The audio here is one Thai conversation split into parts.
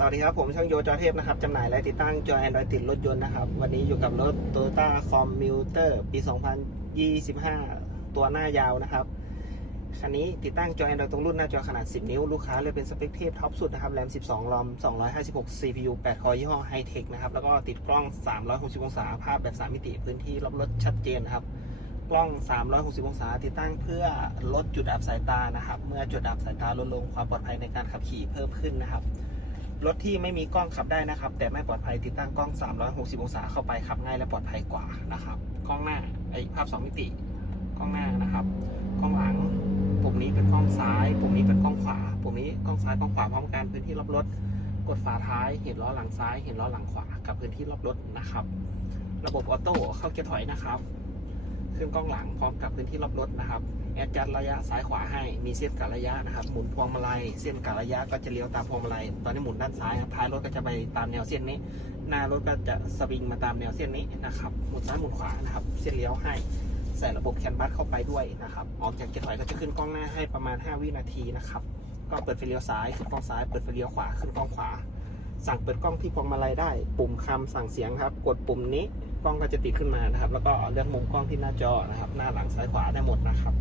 สวัสดีครับ ผมช่างโยจอเทพนะครับจำหน่ายและติดตั้งจอ Android ติดรถยนต์นะครับ วันนี้อยู่กับรถ Toyota Commuter ปี 2025 ตัวหน้ายาวนะครับ คันนี้ติดตั้งจอ Android ตรงรุ่นหน้าจอขนาด 10 นิ้ว ลูกค้าเลยเป็นสเปคเทพท็อปสุดนะครับ แรม 12 รอม 256 CPU 8 คอร์ยี่ห้อไฮเทคนะครับ แล้วก็ติดกล้อง 360 องศา ภาพแบบ 3 มิติพื้นที่รอบรถชัดเจนนะครับกล้อง 360 องศา ติดตั้งเพื่อลดจุดอับสายตานะครับ เมื่อจุดอับสายตาลดลงความปลอดภัยในการขับขี่เพิ่มขึ้นนะครับ รถที่ไม่มีกล้องขับได้นะครับ แต่ไม่ปลอดภัยติดตั้งกล้อง 360 องศาเข้าไปขับง่ายและปลอดภัยกว่านะครับกล้องหน้าไอภาพ 2 มิติกล้องหน้านะครับกล้องหลังปุ่มนี้เป็นกล้องซ้ายปุ่มนี้เป็นกล้องขวาปุ่มนี้กล้องซ้ายกล้องขวาพร้อมกันพื้นที่รอบรถ กดฝาท้ายเห็นล้อหลังซ้าย เห็นล้อหลังขวากับพื้นที่รอบรถนะครับ ระบบออโต้เข้าเกียร์ถอยนะครับ ขึ้นกล้องหลังพร้อมกับพื้นที่รอบรถนะครับ แอดจัดระยะซ้ายขวาให้มีเส้นกะระยะนะครับ หมุนพวงมาลัยเส้นกะระยะก็จะเลี้ยวตามพวงมาลัยตอนนี้หมุนด้านซ้ายครับท้ายรถก็จะไปตามแนวเส้นนี้ หน้ารถก็จะสวิงมาตามแนวเส้นนี้นะครับหมุนซ้ายหมุนขวานะครับ เส้นเลี้ยวให้ใส่ระบบแคนบัสเข้าไปด้วยนะครับ ออกจากเกียร์ถอยก็จะขึ้นกล้องหน้าให้ประมาณ 5 วินาทีนะครับ ก็เปิดไฟเลี้ยวซ้ายขึ้นกล้องซ้าย เปิดไฟเลี้ยวขวาขึ้นกล้องขวา สั่งเปิดกล้องที่พวงมาลัยได้ ปุ่มคำสั่งเสียงครับ กดปุ่มนี้กล้องก็จะติดขึ้นมานะครับ แล้วก็เลือกมุมกล้องที่หน้าจอนะครับ หน้าหลังซ้ายขวาได้หมดนะครับ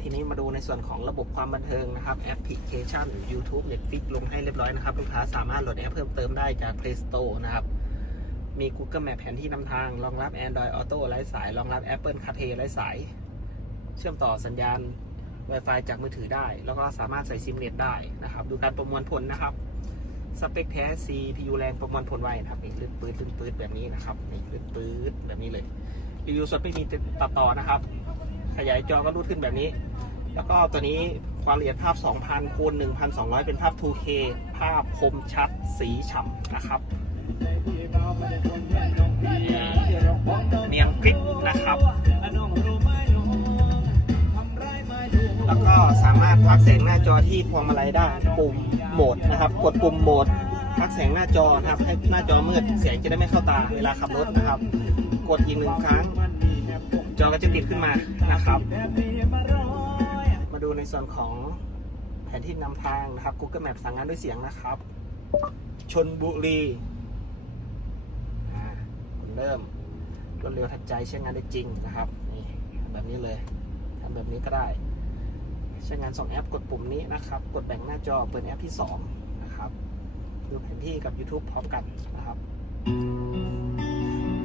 ทีนี้มาดูในส่วนของระบบความบันเทิงนะครับแอปพลิเคชัน YouTube Netflix ลงให้เรียบร้อยนะครับ ลูกค้าสามารถโหลดแอปเพิ่มเติมได้จาก Play Store นะครับ มี Google Map แผนที่นำทาง รองรับ Android Auto ไร้สาย รองรับ Apple CarPlay ไร้สาย เชื่อมต่อสัญญาณ Wi-Fi จากมือถือได้ แล้วก็สามารถใส่ซิมเน็ตได้นะครับ ดูการประมวลผลนะครับ สเปคแท้ CPU แรงประมวลผลไวนะครับนี่ลื่นปืดลื่นปืดแบบนี้นะครับนี่ลื่นปืดแบบนี้เลยรีวิวสดไม่มีตัดต่อนะครับ ขยายจอก็รูดขึ้นแบบนี้ แล้วก็ตัวนี้ความละเอียดภาพ 2,000คูณ1,200 เป็นภาพ 2K ภาพคมชัดสีฉ่ำนะครับเนียงกริปนะครับ แล้วก็สามารถพักแสงหน้าจอที่พวงมาลัยได้ปุ่มโหมดนะครับ กดปุ่มโหมดพักแสงหน้าจอนะครับให้หน้าจอมืดแสงจะได้ไม่เข้าตาเวลาขับรถนะครับ กดอีกหนึ่งครั้ง ก็จะติดขึ้นมานะครับ มาดูในส่วนของแผนที่นำทางนะครับ Google Map สั่งงานด้วยเสียงนะครับ ชนบุรีอ่าเริ่มรวดเร็วทันใจใช้งานได้จริงนะครับนี่แบบนี้เลยทำแบบนี้ก็ได้ ใช้งาน 2 แอปกดปุ่มนี้นะครับ กดแบ่งหน้าจอเปิดแอปที่ 2 นะครับ ดูแผนที่กับ YouTube พร้อมกันนะครับ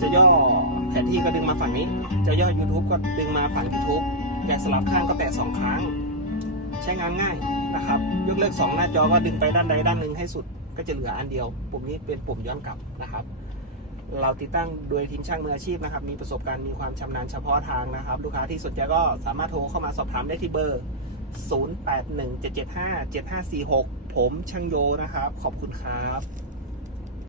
จะย่อแผนที่ก็ดึงมาฝั่งนี้ จะย่อ YouTube ก็ดึงมาฝั่ง YouTube อยากสลับข้างก็แตะสองครั้ง ใช้งานง่ายนะครับ ยกเลิก2หน้าจอก็ดึงไปด้านใดด้านหนึ่งให้สุด ก็จะเหลืออันเดียว ปุ่มนี้เป็นปุ่มย้อนกลับนะครับ เราติดตั้งโดยทีมช่างมืออาชีพนะครับ มีประสบการณ์มีความชำนาญเฉพาะทางนะครับ ลูกค้าที่สนใจก็สามารถโทรเข้ามาสอบถามได้ที่เบอร์ 0817757546 ผมช่างโยนะครับ ขอบคุณครับ